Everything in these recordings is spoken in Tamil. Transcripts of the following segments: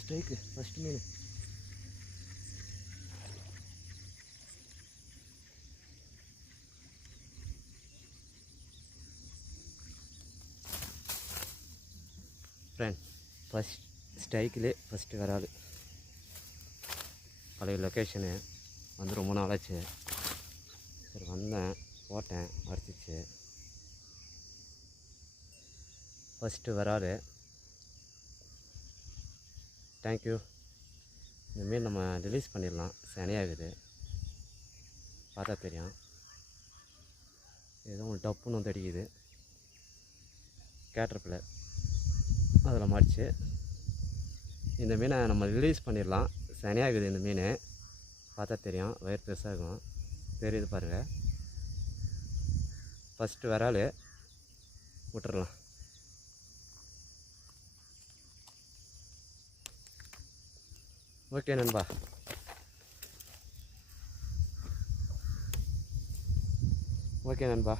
ஸ்ட்ரைக்கு ஃபஸ்ட் மீன். ஃப்ரெண்ட் ஃபஸ்ட் ஸ்ட்ரைக்கிலே ஃபஸ்ட்டு வராது. பழைய லொக்கேஷனு வந்து ரொம்ப நாளாச்சு. சரி வந்தேன், போட்டேன், அடிச்சிச்சு. ஃபஸ்ட்டு வராது. தேங்க்யூ. இந்தமாரி நம்ம ரிலீஸ் பண்ணிடலாம். சனையாகுது, பார்த்தா தெரியும். ஏதோ ஒன்று டப்புன்னு வந்து அடிக்குது. கேட்டர்பில்லர் அதில் மாடிச்சு. இந்த மீனை நம்ம ரிலீஸ் பண்ணிடலாம். சனையாகுது இந்த மீன், பார்த்தா தெரியும். வயிறு பெருசாகும், தெரியுது பாருங்கள். ஃபஸ்ட்டு வரால் விட்டுறலாம். ஓகே நண்பா. ஓகே நண்பா,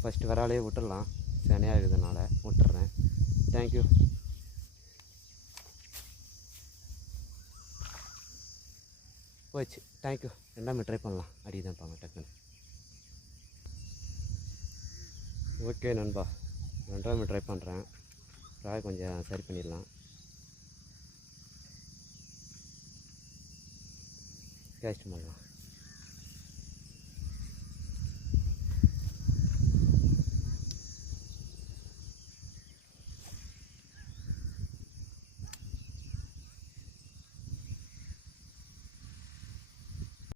ஃபஸ்ட்டு வராலே விட்டுடலாம். சனையாகுதுனால விட்டுறேன். தேங்க்யூ. போச்சு. தேங்க்யூ. ரெண்டாமே ட்ரை பண்ணலாம். அடிதான் பாங்க டக்குன்னு. ஓகே நண்பா, ரெண்டாமே ட்ரை பண்ணுறேன். ஃப்ராய் கொஞ்சம் சரி பண்ணிடலாம். கேஸ்ட் பண்ணலாம்.